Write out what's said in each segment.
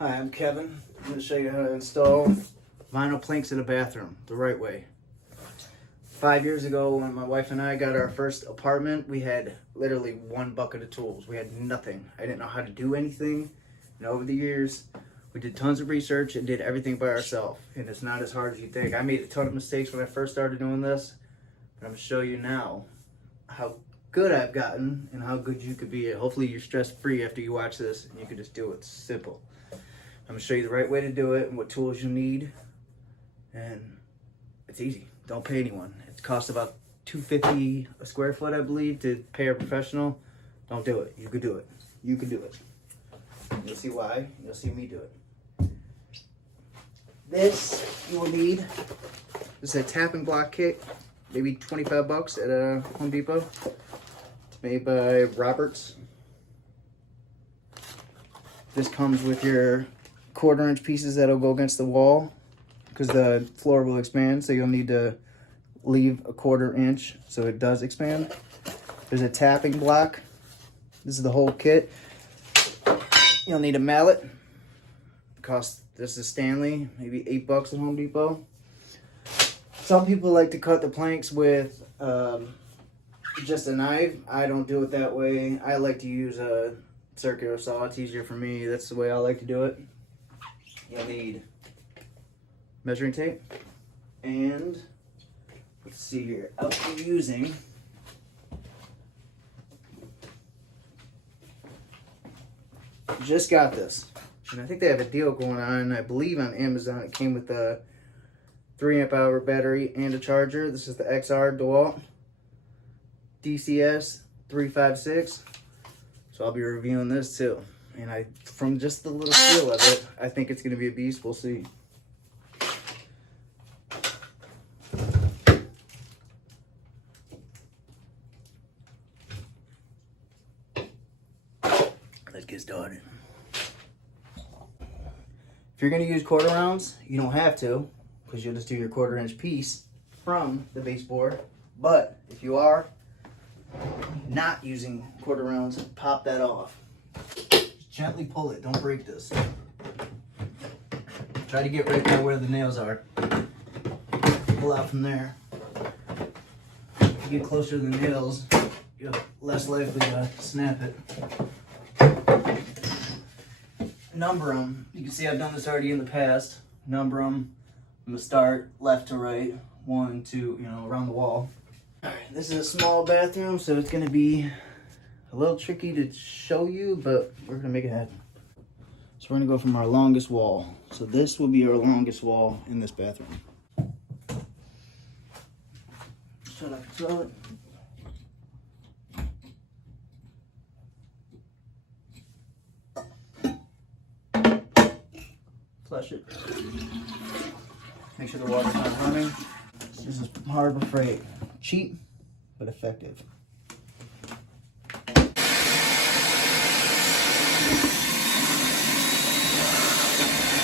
Hi, I'm Kevin. I'm going to show you how to install vinyl planks in a bathroom the right way. 5 years ago, when my wife and I got our first apartment, we had literally one bucket of tools. We had nothing. I didn't know how to do anything. And over the years, we did tons of research and did everything by ourselves. And it's not as hard as you think. I made a ton of mistakes when I first started doing this. But I'm going to show you now how good I've gotten and how good you could be. Hopefully you're stress-free after you watch this and you can just do it. It's simple. I'm gonna show you the right way to do it and what tools you need, and it's easy. Don't pay anyone. It costs about $250 a square foot, I believe, to pay a professional. Don't do it. You could do it. You can do it. You'll see why. You'll see me do it. This you will need. This is a tap and block kit, maybe 25 bucks at a Home Depot. It's made by Roberts. This comes with your 1/4-inch pieces that'll go against the wall because the floor will expand, so you'll need to leave a 1/4 inch so it does expand. There's a tapping block. This is the whole kit. You'll need a mallet. This is Stanley, maybe 8 bucks at Home Depot. Some people like to cut the planks with just a knife. I don't do it that way. I like to use a circular saw. It's easier for me. That's the way I like to do it. You'll need measuring tape, and let's see here, I'll be using just got this, and I think they have a deal going on. I believe on Amazon it came with a 3 amp hour battery and a charger. This is the XR DeWalt DCS 356, so I'll be reviewing this too. And from just the little feel of it, I think it's going to be a beast. We'll see. Let's get started. If you're going to use 1/4 rounds, you don't have to, because you'll just do your 1/4 inch piece from the baseboard. But if you are not using 1/4 rounds, pop that off. Gently pull it, don't break this. Try to get right by where the nails are. Pull out from there. If you get closer to the nails, you're less likely to snap it. Number them. You can see I've done this already in the past. Number them. I'm going to start left to right. 1, 2, around the wall. Alright, this is a small bathroom, so it's going to be a little tricky to show you, but we're gonna make it happen. So we're gonna go from our longest wall. So this will be our longest wall in this bathroom. Shut up, throw it. Flush it. Make sure the water's not running. This is Harbor Freight. Cheap, but effective.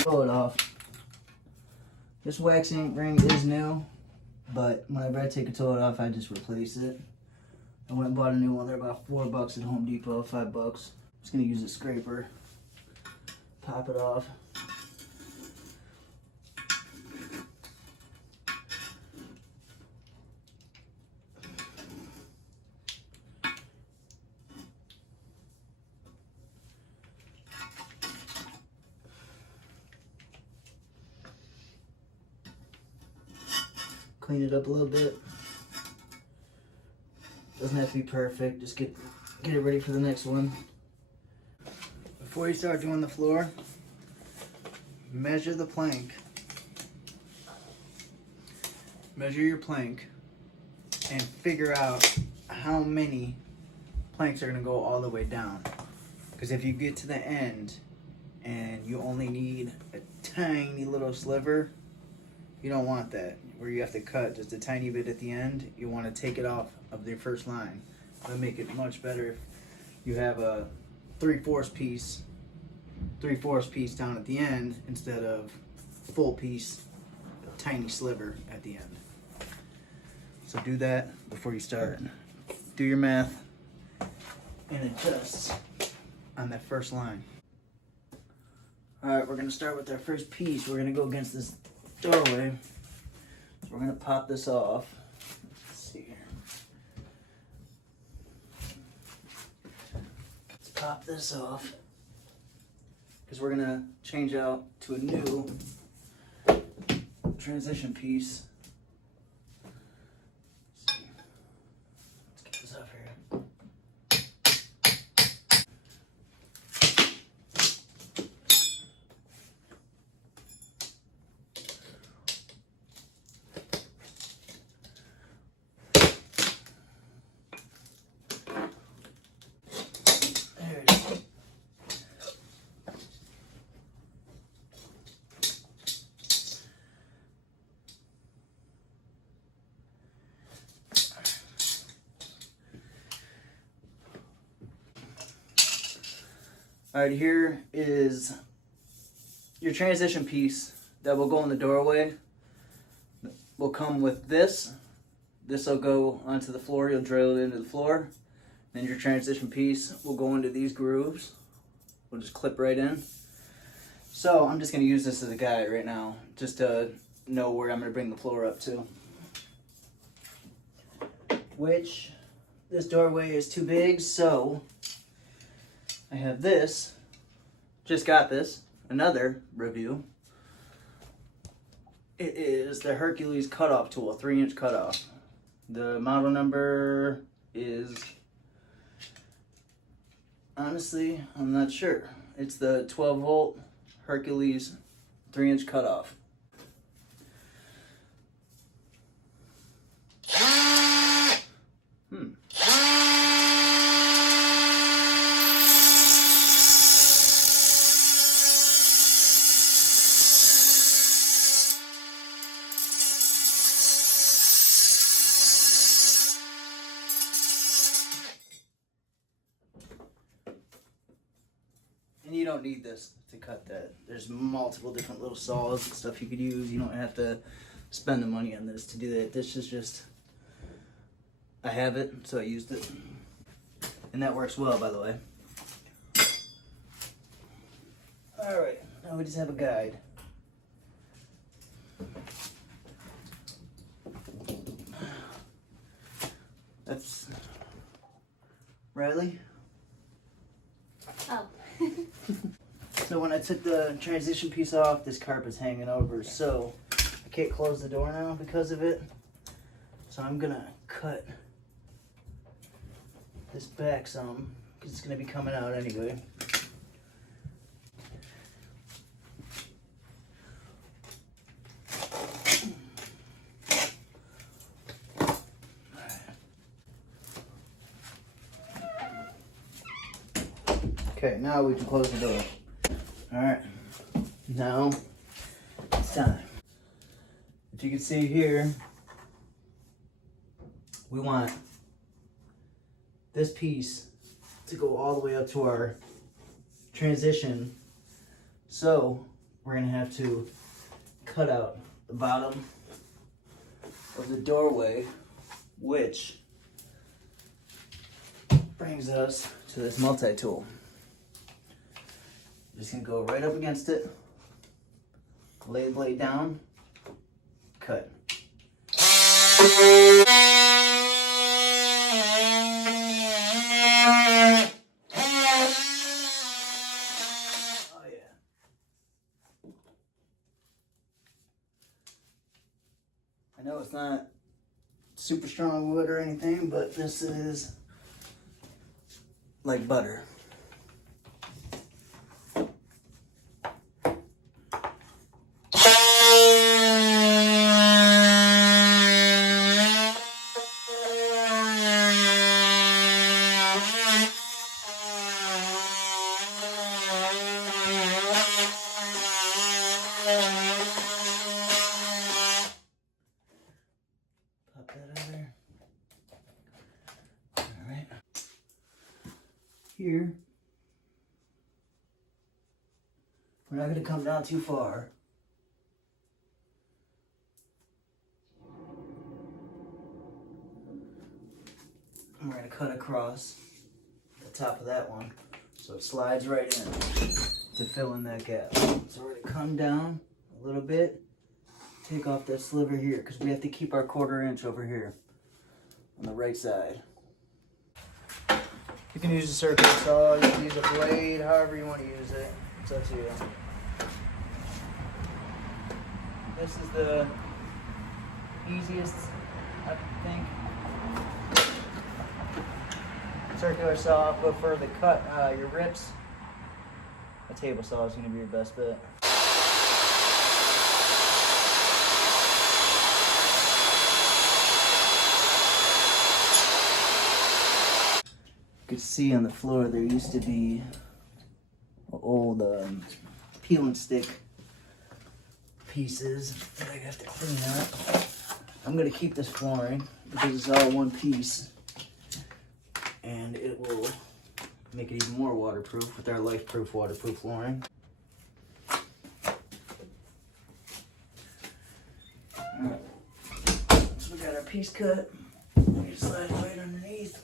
Pull it off. This waxing ring is new, but whenever I take a toilet off, I just replace it. I went and bought a new one. They're about 4 bucks at Home Depot, 5 bucks. I'm just gonna use a scraper. Pop it off. Clean it up a little bit. Doesn't have to be perfect. Just get it ready for the next one. Before you start doing the floor, measure the plank. Measure your plank and figure out how many planks are going to go all the way down. Because if you get to the end and you only need a tiny little sliver, you don't want that, where you have to cut just a tiny bit at the end. You want to take it off of the first line. That'll make it much better if you have a 3/4 piece down at the end instead of full piece, a tiny sliver at the end. So do that before you start. Do your math and adjust on that first line. Alright, we're gonna start with our first piece. We're gonna go against this doorway. So we're gonna pop this off. Let's see here. Let's pop this off. Because we're gonna change out to a new transition piece. Let's see. Let's get this off here. There it is. Alright, here is your transition piece that will go in the doorway. Will come with this. This will go onto the floor, you'll drill it into the floor. Then your transition piece will go into these grooves. We'll just clip right in. So I'm just going to use this as a guide right now, just to know where I'm going to bring the floor up to. Which, this doorway is too big, so I have this, just got this, another review. It is the Hercules cutoff tool, 3-inch cutoff. The model number is, honestly, I'm not sure. It's the 12 volt Hercules 3-inch cutoff. And you don't need this to cut that. There's multiple different little saws and stuff you could use. You don't have to spend the money on this to do that. This is just, I have it, so I used it. And that works well, by the way. Alright, now we just have a guide. That's Riley. Oh. So when I took the transition piece off, this carpet's hanging over, so I can't close the door now because of it. So I'm gonna cut this back some, because it's gonna be coming out anyway. Okay, now we can close the door. Alright, now it's time. If you can see here, we want this piece to go all the way up to our transition. So we're gonna have to cut out the bottom of the doorway, which brings us to this multi-tool. Just gonna go right up against it, lay the blade down, cut. Oh yeah. I know it's not super strong wood or anything, but this is like butter. Pop that out there. Alright. Here, we're not going to come down too far. And we're going to cut across the top of that one so it slides right in. to fill in that gap. So we're gonna come down a little bit, take off that sliver here, because we have to keep our 1/4 inch over here on the right side. You can use a circular saw, you can use a blade, however you want to use it. It's up to you. This is the easiest, I think. Circular saw, but for the cut, your rips, a table saw is going to be your best bet. You can see on the floor there used to be old peel and stick pieces that I have to clean up. I'm going to keep this flooring because it's all one piece, and it will make it even more waterproof with our LifeProof waterproof flooring. Alright, so we got our piece cut. We just slide it right underneath.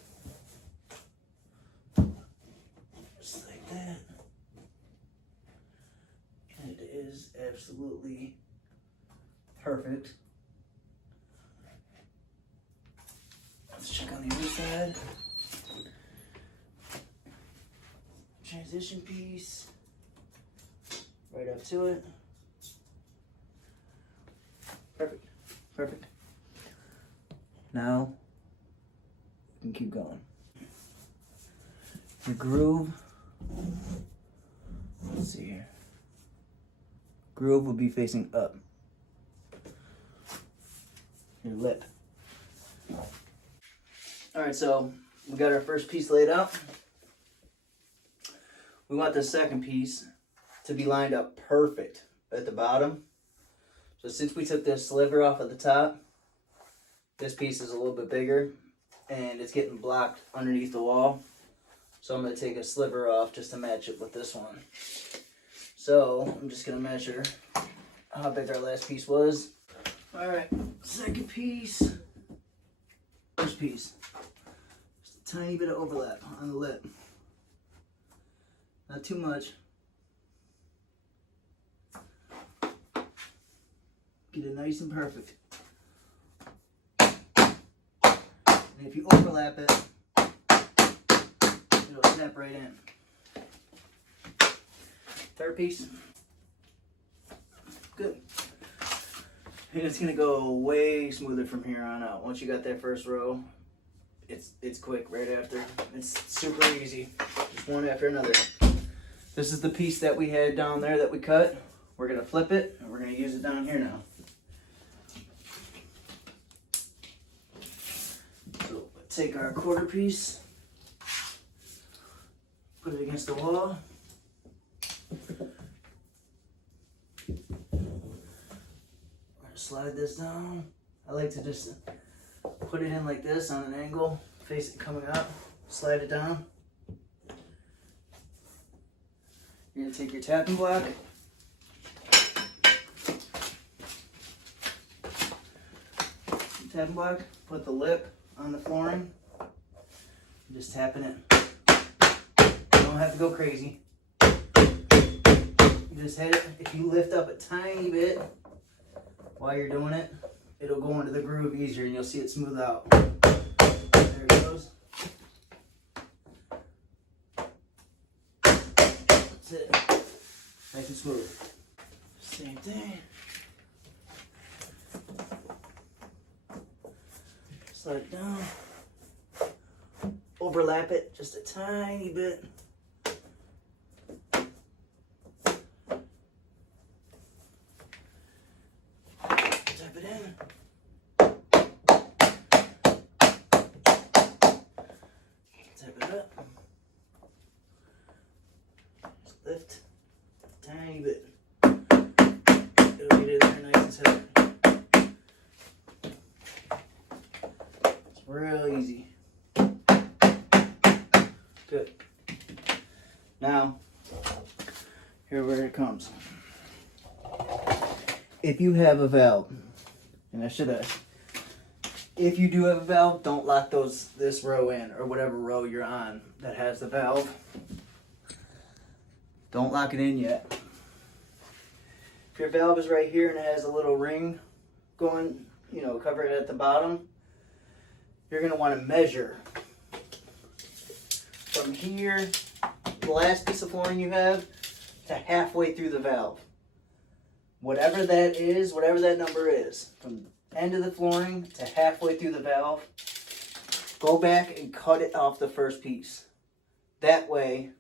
Just like that. And it is absolutely perfect. Let's check on the other side. Transition piece. Right up to it. Perfect. Perfect. Now, we can keep going. Your groove. Let's see here. Groove will be facing up. Your lip. Alright, so we got our first piece laid out. We want the second piece to be lined up perfect at the bottom. So since we took this sliver off at the top, this piece is a little bit bigger and it's getting blocked underneath the wall. So I'm going to take a sliver off just to match it with this one. So I'm just going to measure how big our last piece was. Alright, second piece. First piece. Just a tiny bit of overlap on the lip. Not too much. Get it nice and perfect. And if you overlap it, it'll snap right in. Third piece. Good. And it's gonna go way smoother from here on out. Once you got that first row, it's quick right after. It's super easy. Just one after another. This is the piece that we had down there that we cut. We're gonna flip it and we're gonna use it down here now. So take our 1/4 piece, put it against the wall. Slide this down. I like to just put it in like this on an angle, face it coming up, slide it down. You're gonna take your tapping block. Tapping block, put the lip on the flooring. Just tapping it. You don't have to go crazy. You just hit it. If you lift up a tiny bit while you're doing it, it'll go into the groove easier and you'll see it smooth out. There it goes. That's it. Nice and smooth. Same thing. Slide it down. Overlap it just a tiny bit. Tap it in. Tap it up. Just lift a tiny bit. It'll get in there nice and tight. It's real easy. Good. Now, here where it comes. If you have a valve, and I should have, if you do have a valve, don't lock this row in, or whatever row you're on that has the valve. Don't lock it in yet. If your valve is right here and it has a little ring going, cover it at the bottom, you're going to want to measure from here, the last piece of flooring you have, to halfway through the valve. Whatever that is, whatever that number is, from end of the flooring to halfway through the valve, go back and cut it off the first piece. That way,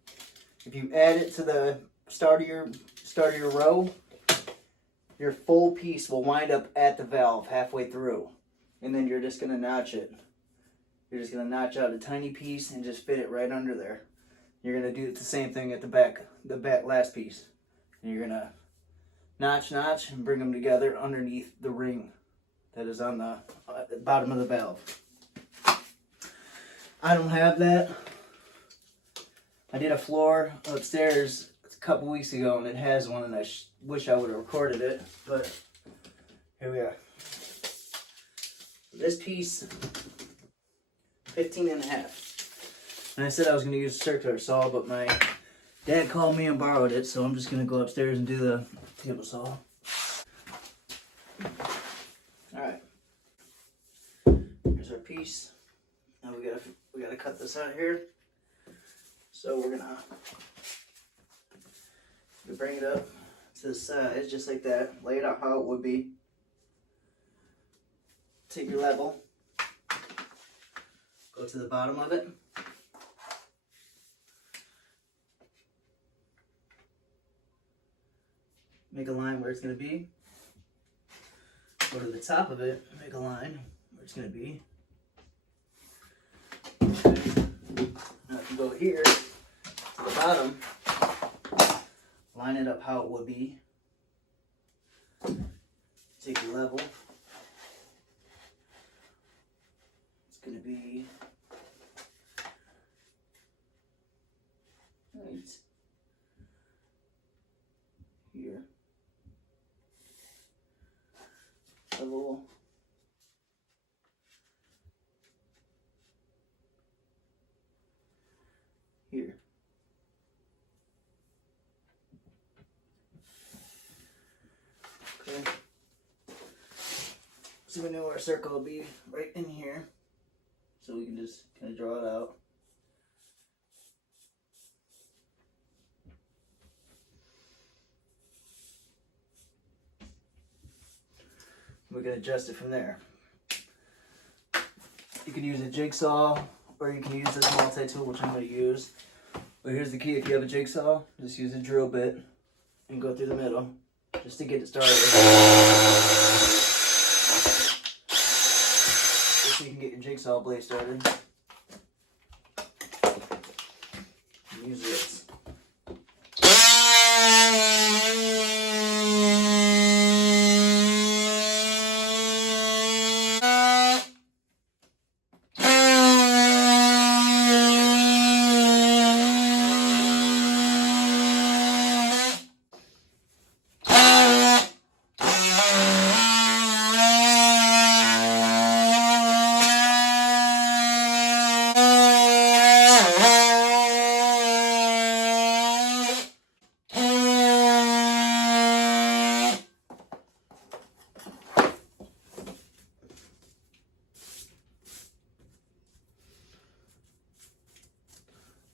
if you add it to the start of your row, your full piece will wind up at the valve halfway through. And then you're just going to notch it. You're just going to notch out a tiny piece and just fit it right under there. You're going to do the same thing at the back last piece. And you're going to notch, and bring them together underneath the ring that is on the bottom of the valve. I don't have that. I did a floor upstairs a couple weeks ago and it has one, and I wish I would have recorded it, but here we are. This piece, 15 and a half. And I said I was going to use a circular saw, but my dad called me and borrowed it, so I'm just going to go upstairs and do the table saw. Alright. Here's our piece. Now we gotta cut this out here. So we're gonna bring it up to the sides just like that. Lay it out how it would be. Take your level. Go to the bottom of it. Make a line where it's going to be. Go to the top of it, make a line where it's going to be. Now if you go here to the bottom, line it up how it would be. Take your level. It's going to be right here. Level. Here. Okay. So we know our circle will be right in here. So we can just kind of draw it out. We can adjust it from there. You can use a jigsaw, or you can use this multi-tool, which I'm going to use. But here's the key: if you have a jigsaw, just use a drill bit and go through the middle, just to get it started. Just so you can get your jigsaw blade started. Use this.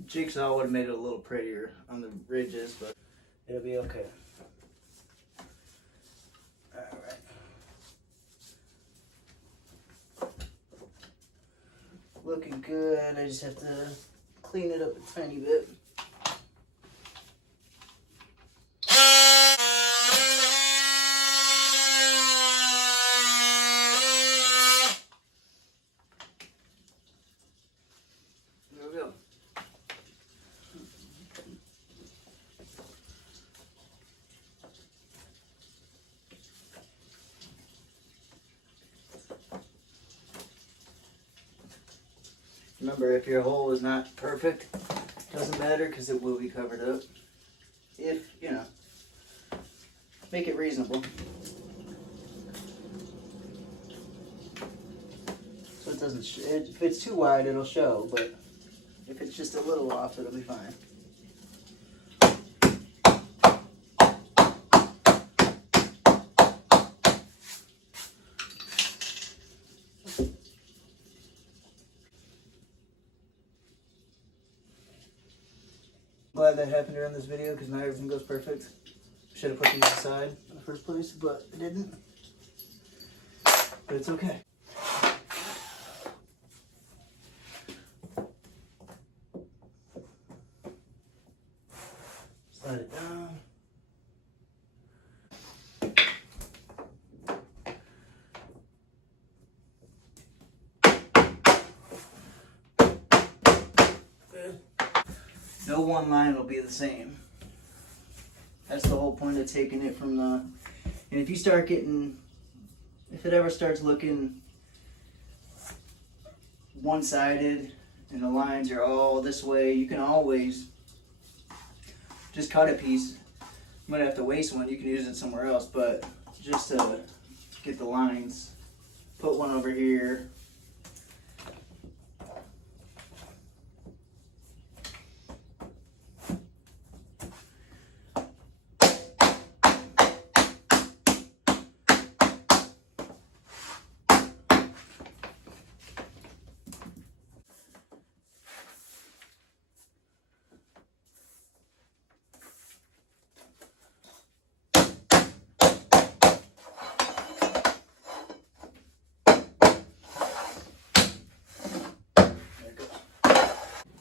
Jigsaw would have made it a little prettier on the ridges, but it'll be okay. Alright. Looking good. I just have to clean it up a tiny bit. There we go. Remember, if your hole is not perfect, doesn't matter because it will be covered up. If, make it reasonable. So it doesn't, if it's too wide, it'll show, but if it's just a little off, it'll be fine. glad that happened during this video because now everything goes perfect. Should have put these aside in the first place, but I didn't. But it's okay. Slide it down. Good. No one line will be the same. That's the whole point of taking it from the, and if you start getting, if it ever starts looking one-sided and the lines are all this way, you can always just cut a piece. You might have to waste one, you can use it somewhere else, but just to get the lines, put one over here.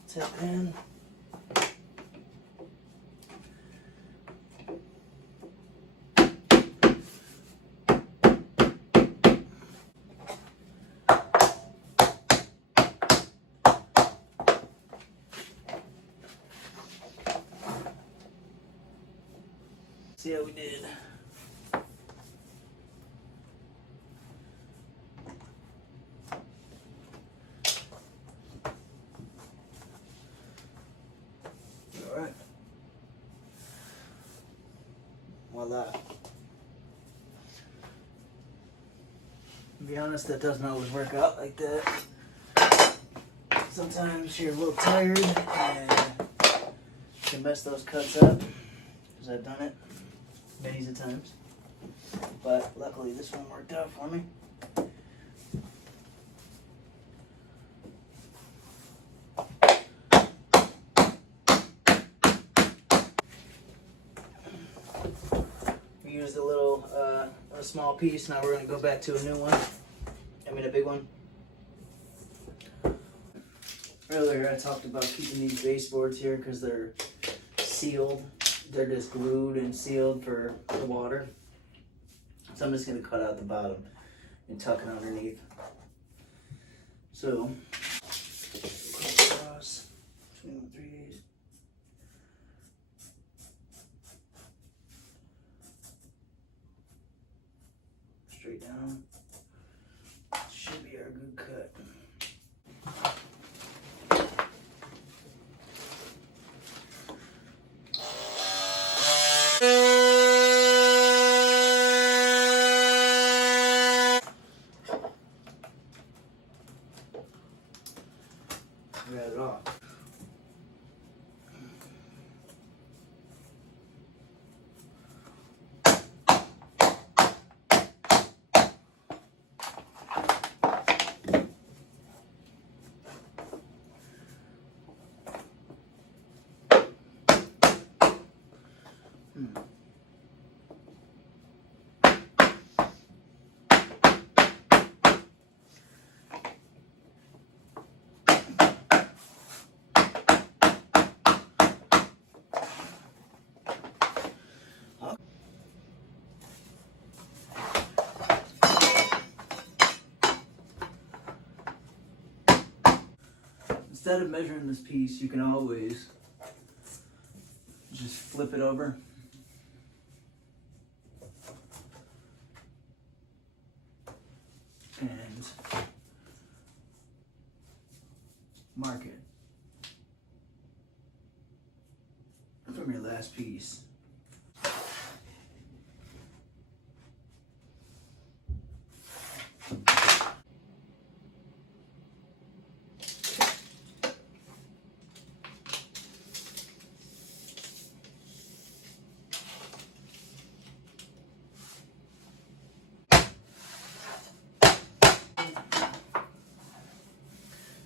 Tip in. See how we did. Alright. Voila. To be honest, that doesn't always work out like that. Sometimes you're a little tired and you can mess those cuts up, because I've done it many a times. But luckily this one worked out for me. We used a small piece. Now we're going to go back to a new one. I mean a big one. Earlier I talked about keeping these baseboards here because they're sealed. They're just glued and sealed for the water. So I'm just going to cut out the bottom and tuck it underneath. So, across between the 3/8. Straight down. Should be our good cut. Got it off. Instead of measuring this piece, you can always just flip it over. And mark it from your last piece.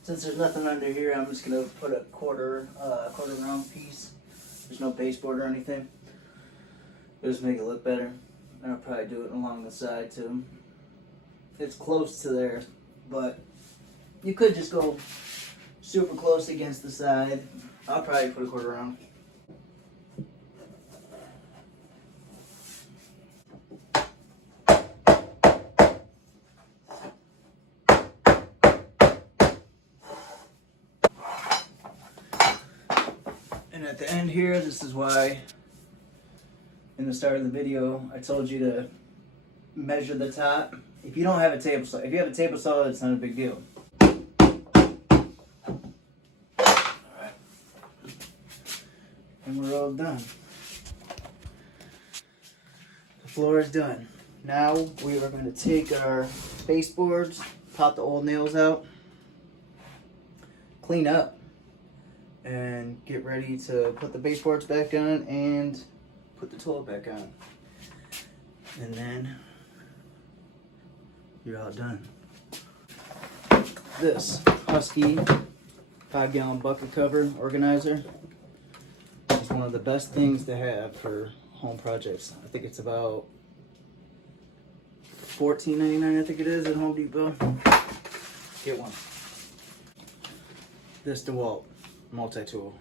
Since there's nothing under here, I'm just gonna put a quarter round piece There's no baseboard or anything. It'll just make it look better. And I'll probably do it along the side too. It's close to there, but you could just go super close against the side. I'll probably put a quarter round. And at the end here, this is why in the start of the video I told you to measure the top. If you don't have a table saw, if you have a table saw, it's not a big deal. Alright. And we're all done. The floor is done. Now we are going to take our baseboards, pop the old nails out, clean up, and get ready to put the baseboards back on and put the toilet back on. And then you're all done. This Husky 5-gallon bucket cover organizer is one of the best things to have for home projects. I think it's about $14.99, I think it is, at Home Depot. Get one. This DeWalt multi-tool.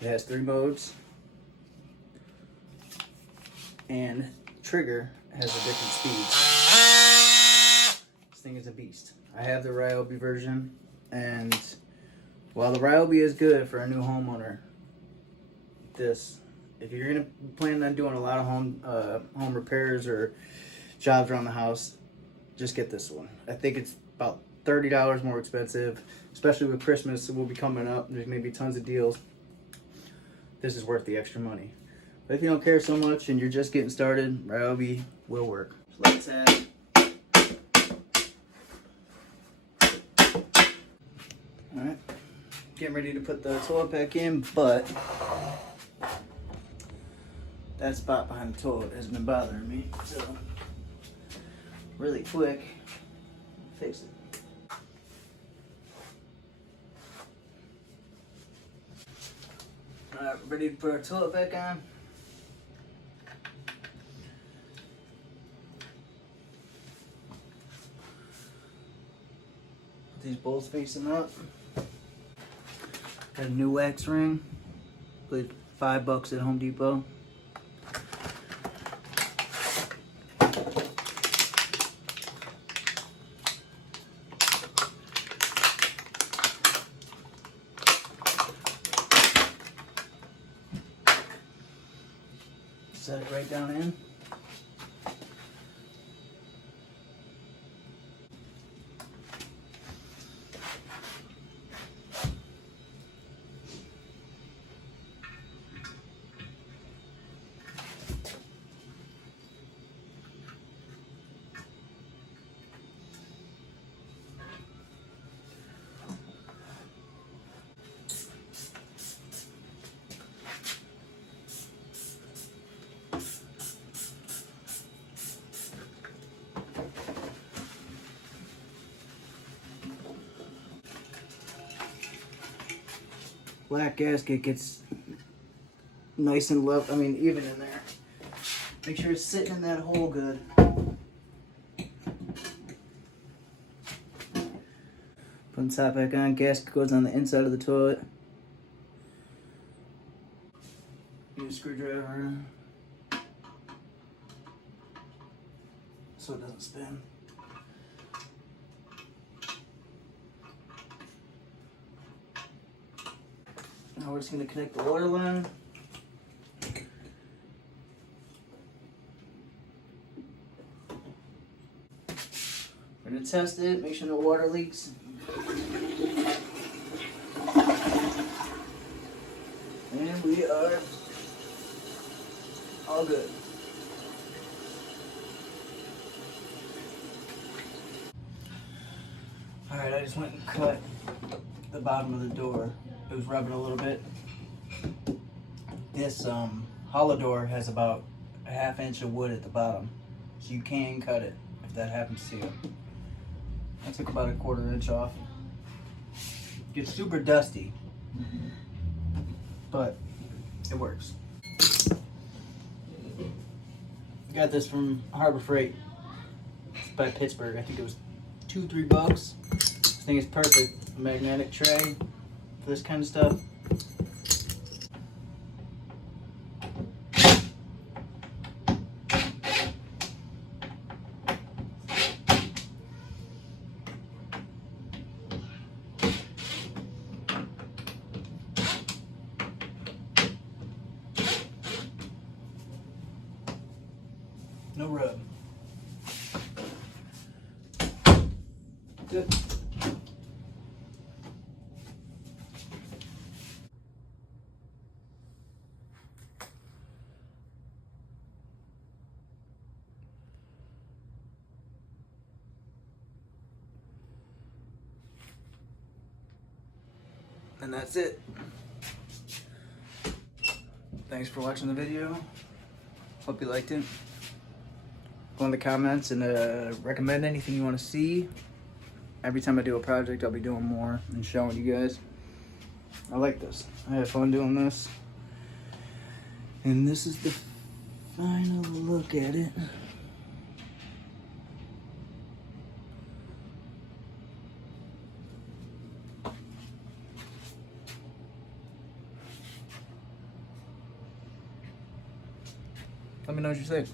It has 3 modes, and trigger has a different speed. This thing is a beast. I have the Ryobi version, and while the Ryobi is good for a new homeowner, if you're gonna plan on doing a lot of home repairs or jobs around the house, just get this one. I think it's about $30 more expensive, especially with Christmas. It will be coming up. There's gonna be tons of deals. This is worth the extra money. But if you don't care so much and you're just getting started, Ryobi will work. So let's add. Alright, getting ready to put the toilet back in, but that spot behind the toilet has been bothering me. So, really quick, fix it. Alright, ready to put our toilet back on. Put these bolts facing up. Got a new wax ring. Paid $5 at Home Depot. Set it right down in. Black gasket gets nice and low, even in there. Make sure it's sitting in that hole good. Put the top back on. Gasket goes on the inside of the toilet. Use a screwdriver so it doesn't spin. Now we're just going to connect the water line. We're going to test it, make sure no water leaks. And we are all good. Alright, I just went and cut the bottom of the door. It was rubbing a little bit. This hollow door has about a ½ inch of wood at the bottom, so you can cut it if that happens to you. I took about a ½ inch off. Gets super dusty. but it works. Got this from Harbor Freight. It's by Pittsburgh. I think it was $2-3. This thing is perfect. A magnetic tray for this kind of stuff. No rub. Good. And that's it. Thanks for watching the video. Hope you liked it. Go in the comments and recommend anything you want to see. Every time I do a project, I'll be doing more and showing you guys. I like this. I had fun doing this. And this is the final look at it. Let me know what you think.